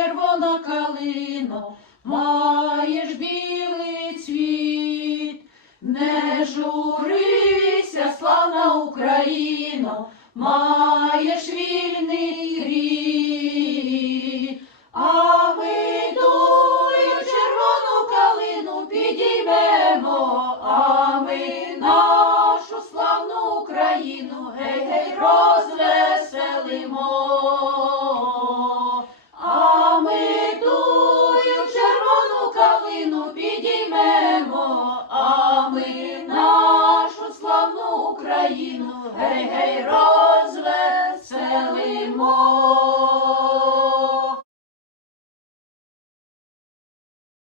червона калино, маєш білий цвіт, не журися, славна Україно, маєш вільний гей, гей, розвеселимо.